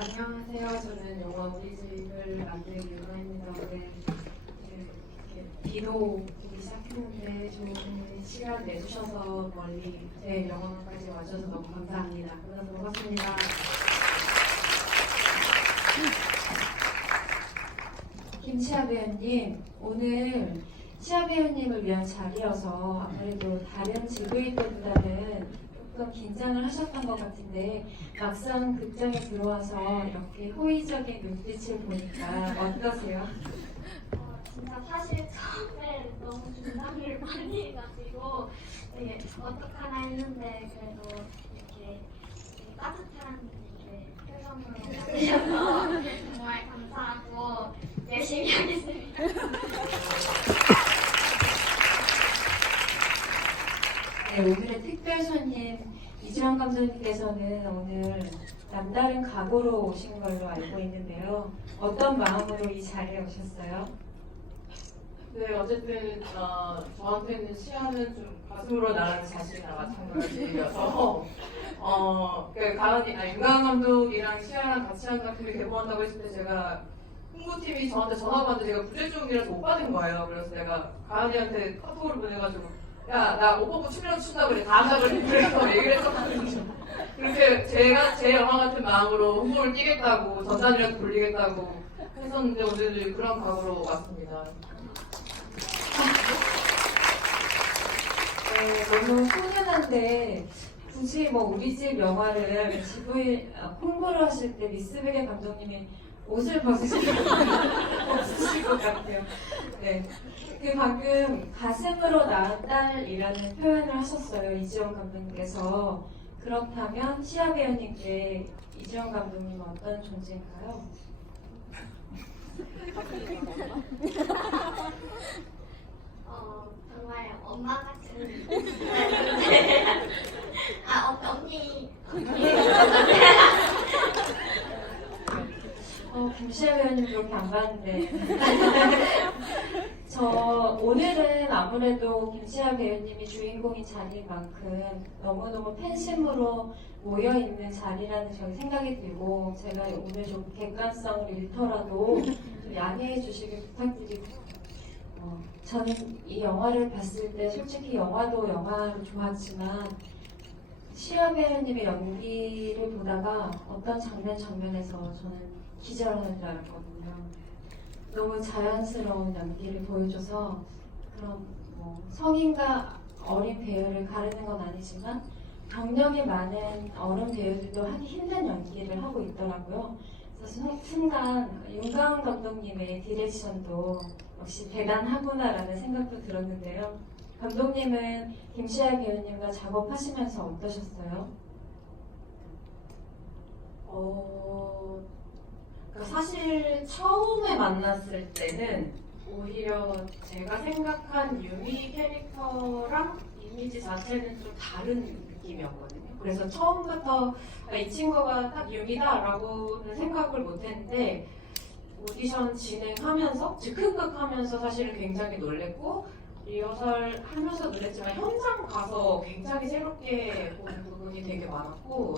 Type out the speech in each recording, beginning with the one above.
안녕하세요. 저는 영화 우리 집을 만든 유나입니다. 오늘 비도 오기 시작했는데 좋은 시간 내주셔서 멀리 제 영화관까지 와주셔서 너무 감사합니다. 만나서 반갑습니다. 김시아 배우님, 오늘 시아 배우님을 위한 자리여서 아무래도 다른 GV 때보다는 조금 긴장을 하셨던 것 같은데 막상 극장에 들어와서 이렇게 호의적인 눈빛을 보니까 어떠세요? 진짜 사실 처음에 너무 긴장을 많이 해가지고 되게 어떡하나 했는데 그래도 이렇게 되게 따뜻한 이렇게 표정으로 봐주셔서 정말 감사하고 열심히 하겠습니다. 네, 오늘의 특별 손님 이주영 감독님께서는 오늘 남다른 각오로 오신 걸로 알고 있는데요. 어떤 마음으로 이 자리에 오셨어요? 네, 어쨌든 저한테는 시아는 좀 가슴으로 나라는 자신이나 마찬가지여서 윤가은 감독이랑 시아랑 같이 한 작품이 개봉한다고 했을 때 제가 홍보팀이 저한테 전화가 왔는데 제가 부재 중이라서 못 받은 거예요. 그래서 내가 가은이한테 카톡을 보내가지고 야, 나 오빠부 춤이라도 춘다 그래. 다음 작을 그래서 얘기를 했었거든요. 그렇게 제가 제 영화 같은 마음으로 홍보를 뛰겠다고 전단이라도 돌리겠다고 했었는데 오늘 그런 각오로 왔습니다. 네, 너무 훈훈한데 굳이 뭐 우리 집 영화를 GV 홍보를 하실 때 미스베리 감독님이 옷을 벗으실 것 없으실 것 같아요. 네, 그 방금 가슴으로 낳은 딸이라는 표현을 하셨어요, 이지영 감독님께서. 그렇다면 시아 배우님께 이지영 감독님은 어떤 존재인가요? 정말 엄마 같은 언니 김시아 배우님 그렇게 안 봤는데 오늘은 아무래도 김시아 배우님이 주인공인 자리인 만큼 너무너무 팬심으로 모여있는 자리라는 저희 생각이 들고 제가 오늘 좀 객관성을 잃더라도 좀 양해해 주시길 부탁드리고 저는 이 영화를 봤을 때 솔직히 영화도 영화로 좋았지만 시아 배우님의 연기를 보다가 어떤 장면에서 저는 기절하는 줄 알았거든요. 너무 자연스러운 연기를 보여줘서 그런 성인과 어린 배우를 가르는 건 아니지만 경력이 많은 어른 배우들도 하기 힘든 연기를 하고 있더라고요. 그래서 순간 윤가은 감독님의 디렉션도 역시 대단하구나라는 생각도 들었는데요. 감독님은 김시아 배우님과 작업하시면서 어떠셨어요? 사실 처음에 만났을 때는 오히려 제가 생각한 유미 캐릭터랑 이미지 자체는 좀 다른 느낌이었거든요. 그래서 처음부터 이 친구가 딱 유미다라고는 생각을 못했는데 오디션 진행하면서 즉흥극하면서 사실은 굉장히 놀랬고 리허설 하면서 놀랬지만 현장 가서 굉장히 새롭게 보는 부분이 되게 많았고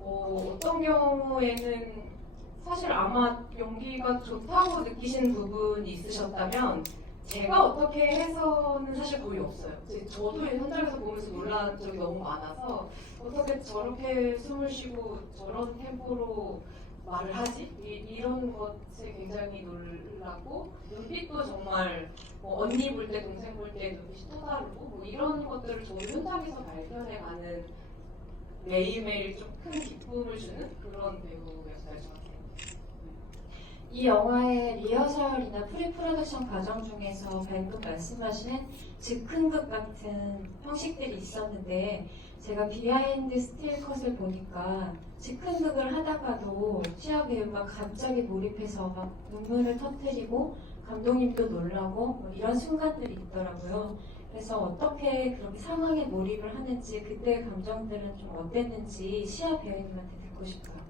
어떤 경우에는 사실 아마 연기가 좋다고 느끼시는 부분이 있으셨다면 제가 어떻게 해서는 사실 거의 없어요. 저도 현장에서 보면서 놀란 적이 너무 많아서 어떻게 저렇게 숨을 쉬고 저런 템포로 말을 하지? 이런 것에 굉장히 놀라고 눈빛도 정말 언니 볼 때 동생 볼 때 눈빛이 또 다르고 이런 것들을 저도 현장에서 발견해가는 매일매일 좀 큰 기쁨을 주는 그런 배우였어요 저한테. 이 영화의 리허설이나 프리프로덕션 과정 중에서 방금 말씀하신 즉흥극 같은 형식들이 있었는데 제가 비하인드 스틸컷을 보니까 즉흥극을 하다가도 시아 배우가 갑자기 몰입해서 막 눈물을 터뜨리고 감독님도 놀라고 이런 순간들이 있더라고요. 그래서 어떻게 그렇게 상황에 몰입을 하는지 그때 감정들은 좀 어땠는지 시아 배우님한테 듣고 싶어요.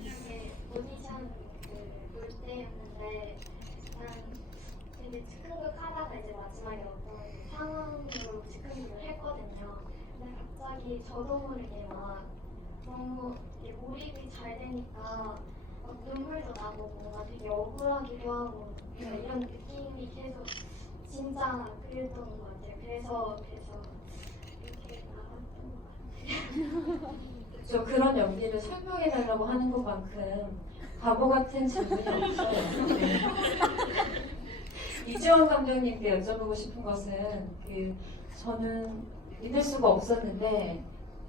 이게 오디션 그놀 때였는데 일단 되게 즉흥극 하다가 이제 마지막에 어떤 상황으로 즉흥극을 했거든요. 근데 갑자기 저도 모르게 막 너무 이렇게 몰입이 잘 되니까 막 눈물도 나고 뭔가 되게 억울하기도 하고 이런 느낌이 계속 진짜 그랬던 것 같아요. 그래서 이렇게 나왔던 것 같아요. 저 그런 연기를 설명해달라고 하는 것만큼 바보 같은 질문이 없어요. 네. 이지원 감독님께 여쭤보고 싶은 것은 저는 믿을 수가 없었는데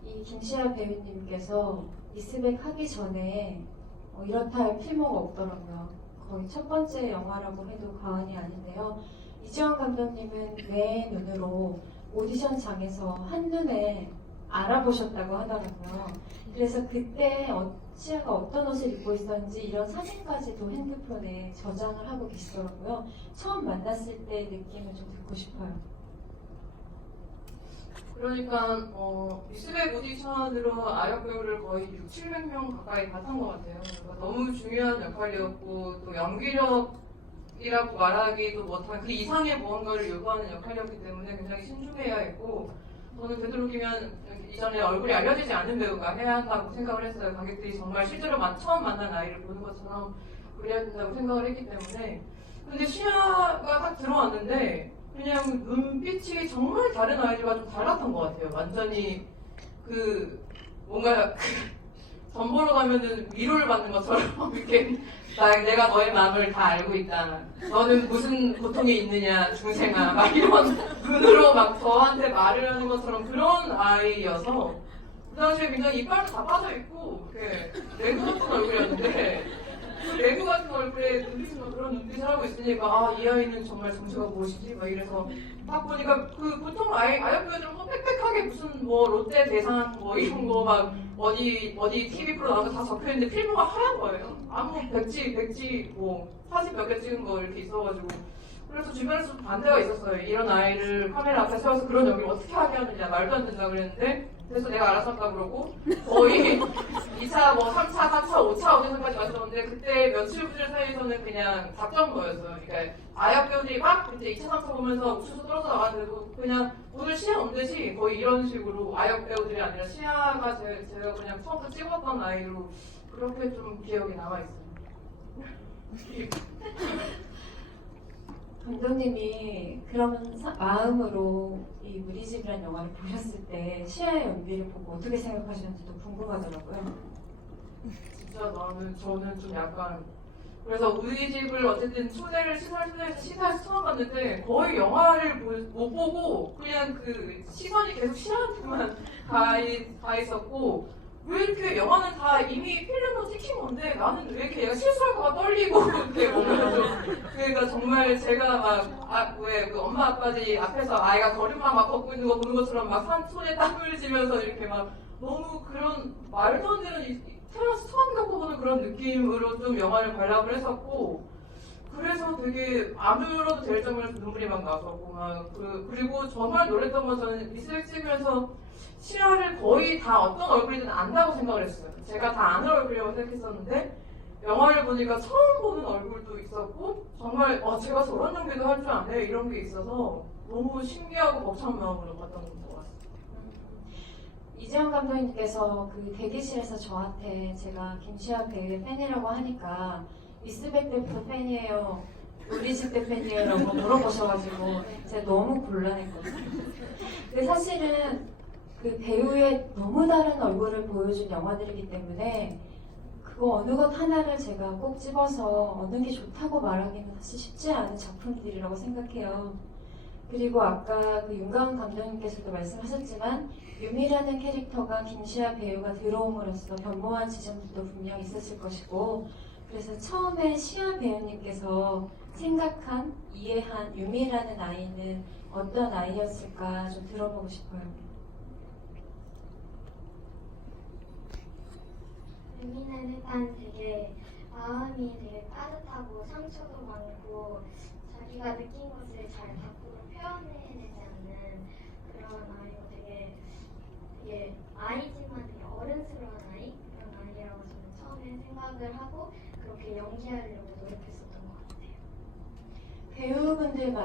이 김시아 배우님께서 미스백 하기 전에 이렇다 할 필모가 없더라고요. 거의 첫 번째 영화라고 해도 과언이 아닌데요. 이지원 감독님은 내 눈으로 오디션장에서 한눈에 알아보셨다고 하더라고요. 그래서 그때 시아가 어떤 옷을 입고 있었는지 이런 사진까지도 핸드폰에 저장을 하고 계시더라고요. 처음 만났을 때 느낌을 좀 듣고 싶어요. 그러니까 미스백 오디션으로 아역 배우를 거의 600~700명 가까이 받은 것 같아요. 그러니까 너무 중요한 역할이었고 또 연기력이라고 말하기도 못한 그 이상의 무언가를 요구하는 역할이었기 때문에 굉장히 신중해야 했고 저는 되도록이면 이전에 얼굴이 알려지지 않는 배우가 해야 한다고 생각을 했어요. 관객들이 정말 실제로 처음 만난 아이를 보는 것처럼 그래야 된다고 생각을 했기 때문에 근데 시아가 딱 들어왔는데 그냥 눈빛이 정말 다른 아이들과 좀 달랐던 것 같아요. 완전히 뭔가 전 보러 가면은 위로를 받는 것처럼 이렇게 내가 너의 마음을 다 알고 있다. 너는 무슨 고통이 있느냐, 중생아. 막 이런 눈으로 막 저한테 말을 하는 것처럼 그런 아이여서 그 당시에 굉장히 이빨도 다 빠져있고 레고 같은 얼굴이었는데 그 레고 같은 얼굴에 눈빛은 그런 눈빛을 하고 있으니까 이 아이는 정말 정체가 무엇이지? 막 이래서 딱 보니까 보통 아역 배우들은 빽빽하게 무슨 롯데 대상 이런 거 막 어디 TV 프로 나와서 다 적혀있는데 필모가 하얀 거예요. 아무 백지 사진 몇 개 찍은 거 이렇게 있어가지고 그래서 주변에서 반대가 있었어요. 이런 아이를 카메라 앞에 세워서 그런 연기를 어떻게 하게 하느냐 말도 안 된다 그랬는데 그래서 내가 알아서 한다 그러고 거의 2차, 3차, 4차, 5차 오디션까지 왔었는데 그때 며칠 분들 사이에서는 그냥 답정 거였어요. 그러니까 아역 배우들이 막 그때 2차, 3차 보면서 옥수수 떨어져 나갔는데도 그냥 오늘 시야 없듯이 거의 이런 식으로 아역 배우들이 아니라 시야가 제가 그냥 처음부터 찍었던 아이로 그렇게 좀 기억이 남아있어요. 감독님이 그런 마음으로 이 우리 집이라는 영화를 보셨을 때 시아의 연기를 보고 어떻게 생각하셨는지도 궁금하더라고요. 진짜 저는 좀 약간 그래서 우리 집을 어쨌든 시사에서 처음 봤는데 거의 영화를 못 보고 그냥 시선이 계속 시아한테만 가 있었고 왜 이렇게 영화는 다 이미 필름으로 찍힌 건데 나는 왜 이렇게 얘가 실수할까봐 떨리고 이렇게 뭔가 그러니까 정말 제가 왜 엄마 아빠들이 앞에서 아이가 걸음마 막 걷고 있는 거 보는 것처럼 막 손에 땀을 쥐면서 이렇게 막 너무 그런 말도 안 되는 태어나서 처음 겪어보는 그런 느낌으로 좀 영화를 관람을 했었고 그래서 되게 안 울어도 될 정도로 눈물이 막 나서고 그리고 정말 놀랬던 건 저는 미스백 찍으면서 시아를 거의 다 어떤 얼굴이든 안다고 생각을 했어요. 제가 다 아는 얼굴이라고 생각했었는데 영화를 보니까 처음 보는 얼굴도 있었고 정말 제가 저런 연기도 할 줄 아네 이런 게 있어서 너무 신기하고 벅찬 마음으로 봤던 것 같습니다. 이재영 감독님께서 대기실에서 저한테 제가 김시아 배우의 팬이라고 하니까 미스백 때부터 팬이에요, 우리 집 때 팬이에요 라고 물어보셔가지고 제가 너무 곤란했거든요. 근데 사실은 배우의 너무 다른 얼굴을 보여준 영화들이기 때문에 그거 어느 것 하나를 제가 꼭 집어서 어느 게 좋다고 말하기는 사실 쉽지 않은 작품들이라고 생각해요. 그리고 아까 윤가은 감독님께서도 말씀하셨지만 유미라는 캐릭터가 김시아 배우가 들어옴으로써 변모한 지점들도 분명 있었을 것이고 그래서 처음에 시아 배우님께서 생각한, 이해한 유미라는 아이는 어떤 아이였을까 좀 들어보고 싶어요. 유미는 일단 되게 마음이 되게 따뜻하고 상처도 많고 자기가 느낀 것을 잘 밖으로 표현해내지 않는 그런 아이고 되게 아이지만 되게 어른스러운 아이? 그런 아이라고 저는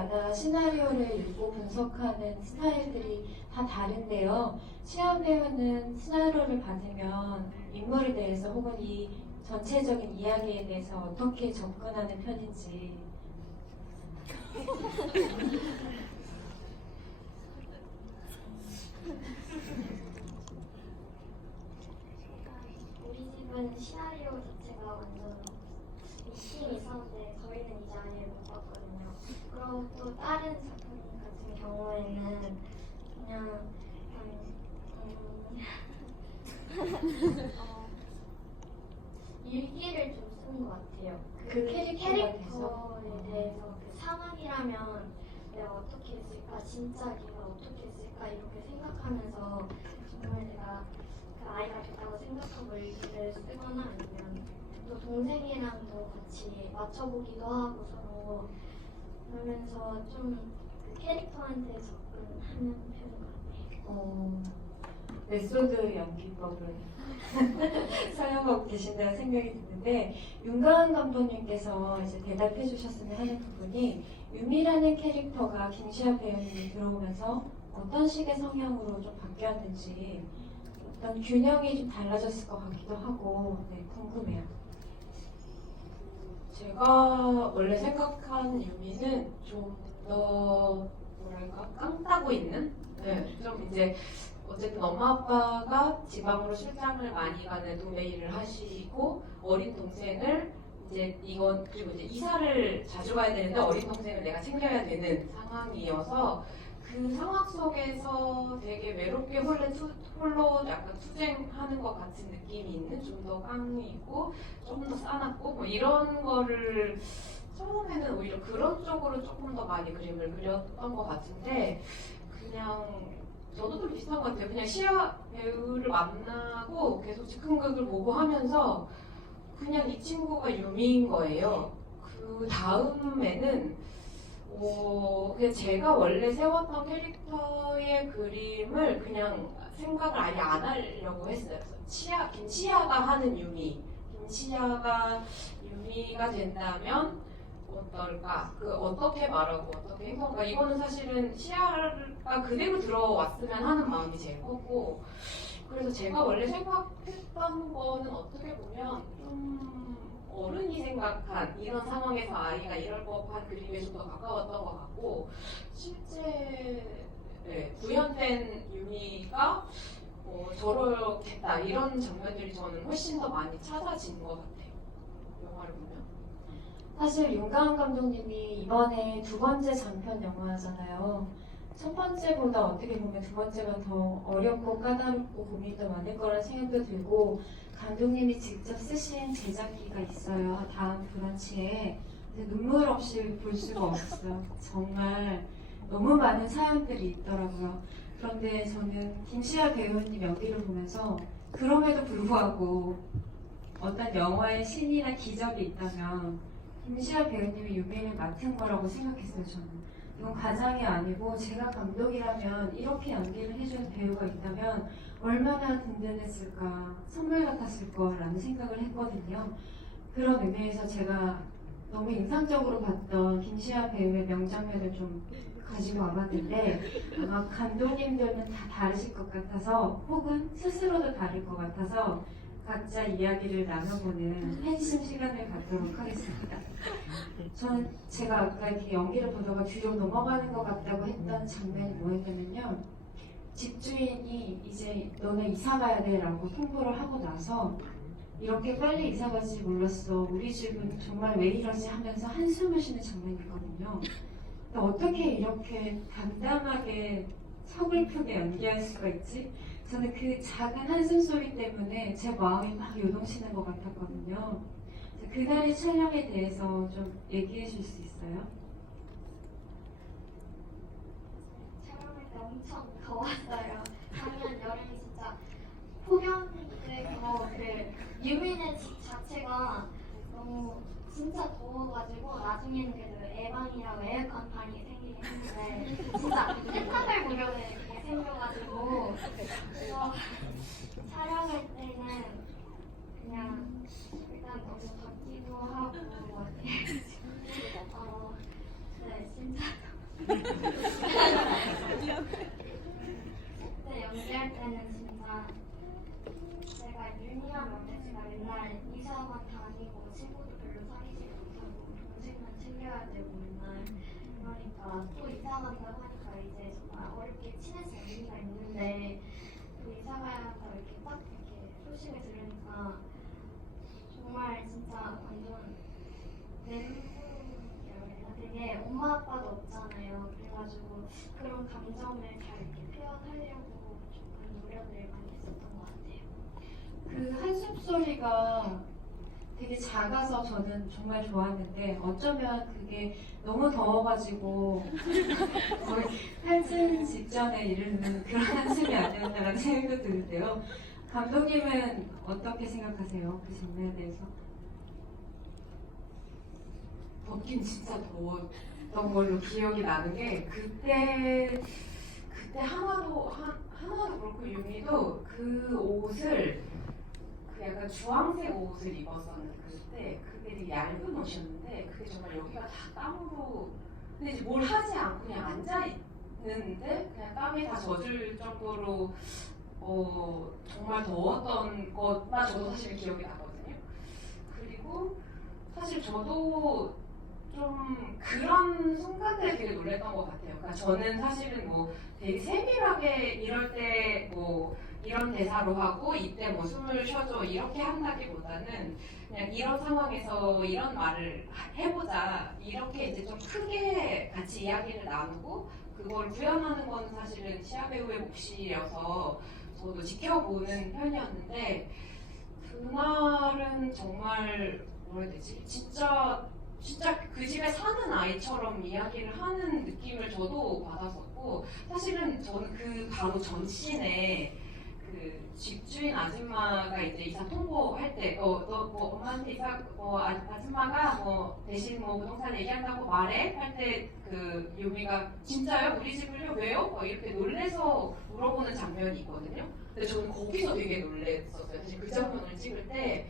배우마다 시나리오를 읽고 분석하는 스타일들이 다 다른데요. 시연 배우는 시나리오를 받으면 인물에 대해서 혹은 이 전체적인 이야기에 대해서 어떻게 접근하는 편인지. 우리 집은 시나리오 자체가 완전 있긴 있었는데 저희는 이제 아예 못 봤거든요. 그리고 또 다른 작품 같은 경우에는 그냥 일기를 좀 쓰는 것 같아요. 그 캐릭터에 캐릭터에 대해서 그 상황이라면 내가 어떻게 했을까, 진짜 걔가 어떻게 했을까 이렇게 생각하면서 정말 내가 그 아이가 됐다고 생각하고 일기를 쓰거나 아니면 또 동생이랑도 같이 맞춰보기도 하고 서로 그러면서 좀 그 캐릭터한테 접근하는 편인 것 같아요. 메소드 연기법을 사용하고 계신다는 생각이 드는데 윤가은 감독님께서 이제 대답해 주셨으면 하는 부분이 유미라는 캐릭터가 김시아 배우님이 들어오면서 어떤 식의 성향으로 좀 바뀌었는지 어떤 균형이 좀 달라졌을 것 같기도 하고 네, 궁금해요. 제가 원래 생각한 유미는 좀 더 뭐랄까 깡따고 있는 좀 이제 어쨌든 엄마 아빠가 지방으로 출장을 많이 가는 도매 일을 하시고 어린 동생을 이제 이건 그리고 이제 이사를 자주 가야 되는데 어린 동생을 내가 챙겨야 되는 상황이어서 그 상황 속에서 되게 외롭게 홀로 약간 투쟁하는 것 같은 느낌이 있는 좀 더 깡이고 조금 더 싸납고 뭐 이런 거를 처음에는 오히려 그런 쪽으로 조금 더 많이 그림을 그렸던 것 같은데 그냥 저도 좀 비슷한 것 같아요. 그냥 시아 배우를 만나고 계속 즉흥극을 보고 하면서 그냥 이 친구가 유미인 거예요. 그 다음에는 그냥 제가 원래 세웠던 캐릭터의 그림을 그냥 생각을 아예 안 하려고 했어요. 김치아가 하는 유미. 김치아가 유미가 된다면 어떨까? 어떻게 말하고 어떻게 행동할까? 이거는 사실은 시아가 그대로 들어왔으면 하는 마음이 제일 컸고 그래서 제가 원래 생각했던 거는 어떻게 보면 좀 어른이 생각한 이런 상황에서 아이가 이럴 법한 그림에 좀 더 가까웠던 것 같고 실제 구현된 유미가 저렇겠다 이런 장면들이 저는 훨씬 더 많이 찾아진 것 같아요. 영화를 보면. 사실 윤가은 감독님이 이번에 두 번째 장편 영화잖아요. 첫 번째보다 어떻게 보면 두 번째가 더 어렵고 까다롭고 고민도 많을 거라는 생각도 들고 감독님이 직접 쓰신 제작기가 있어요. 다음 브런치에. 근데 눈물 없이 볼 수가 없어요. 정말 너무 많은 사연들이 있더라고요. 그런데 저는 김시아 배우님 연기를 보면서 그럼에도 불구하고 어떤 영화의 신이나 기적이 있다면 김시아 배우님이 유미를 맡은 거라고 생각했어요. 저는 이건 과장이 아니고 제가 감독이라면 이렇게 연기를 해주는 배우가 있다면 얼마나 든든했을까, 선물 같았을 거라는 생각을 했거든요. 그런 의미에서 제가 너무 인상적으로 봤던 김시아 배우의 명장면을 좀 가지고 와봤는데 아마 감독님들은 다 다르실 것 같아서 혹은 스스로도 다를 것 같아서 각자 이야기를 나눠보는 한심 시간을 갖도록 하겠습니다. 저는 제가 아까 이렇게 연기를 보다가 뒤로 넘어가는 것 같다고 했던 장면이 뭐였냐면요. 집주인이 이제 너네 이사 가야 돼 라고 통보를 하고 나서 이렇게 빨리 이사 갈지 몰랐어. 우리 집은 정말 왜 이러지 하면서 한숨을 쉬는 장면이거든요. 근데 어떻게 이렇게 담담하게 서글프게 연기할 수가 있지? 저는 그 작은 한숨 소리 때문에 제 마음이 막 요동치는 것 같았거든요. 그날의 촬영에 대해서 좀 얘기해 줄 수 있어요? 촬영할 때 엄청 더웠어요. 작년 여름에 진짜 폭염이고 그 유미네 집 자체가 너무 진짜 더워가지고 나중에는 그래도 에반이라고 에어컨 방이 생기긴 했는데 진짜 한달 무렵에 이렇게 생겨가지고 그래서 촬영할 때는 그냥 일단 너무 덥기도 하고 네 진짜 그때 연기할 때는 진짜 제가 유니한 건데 제가 맨날 이사만 다니고 친구도 별로 사귀지 못하고 동생만 챙겨야 되고 맨날 그러니까 또 이사 간다고 하니까 이제 정말 어렵게 친해질 의미가 있는데 또 이사 가야 한다고 이렇게 딱 이렇게 소식을 들으니까 정말 진짜 완전 멘붕이라 되게 엄마 아빠도 없잖아요. 그래가지고 그런 감정을 잘 이렇게 표현하려고 조금 노력을 많이 했었던 것 같아요. 그 한숨 소리가 되게 작아서 저는 정말 좋았는데 어쩌면 그게 너무 더워가지고 거의 탈진 직전에 이르는 그런 한숨이 아니었다라는 생각도 드는데요. 감독님은 어떻게 생각하세요? 그 장면에 대해서? 덥긴 진짜 더웠던 걸로 기억이 나는 게 그때 하나도 그렇고 유미도 그 옷을 그 약간 주황색 옷을 입었었는데 그때 그게 되게 얇은 옷이었는데 그게 정말 여기가 다 땀으로 근데 이제 뭘 하지 않고 그냥 앉아 있는데 그냥 땀이 다 젖을 정도로 정말 더웠던 것만 저도 사실 기억이 나거든요. 그리고 사실 저도 좀 그런 순간들에 되게 놀랬던 것 같아요. 그러니까 저는 사실은 뭐 되게 세밀하게 이럴 때 뭐 이런 대사로 하고 이때 뭐 숨을 쉬어줘 이렇게 한다기보다는 그냥 이런 상황에서 이런 말을 해보자 이렇게 이제 좀 크게 같이 이야기를 나누고 그걸 구현하는 건 사실은 시아 배우의 몫이어서 저도 지켜보는 편이었는데 그날은 정말 뭐라 해야 되지? 진짜 그 집에 사는 아이처럼 이야기를 하는 느낌을 저도 받았었고 사실은 저는 그 바로 전씬에 그 집주인 아줌마가 이제 이사 통보할 때 너 뭐 엄마한테 이사 아줌마가 뭐 대신 뭐 부동산 얘기한다고 말해 할 때 그 유미가 진짜요? 우리 집을요? 왜요? 이렇게 놀래서 물어보는 장면이 있거든요. 근데 저는 거기서 되게 놀랬었어요. 사실 그 장면을 찍을 때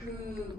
그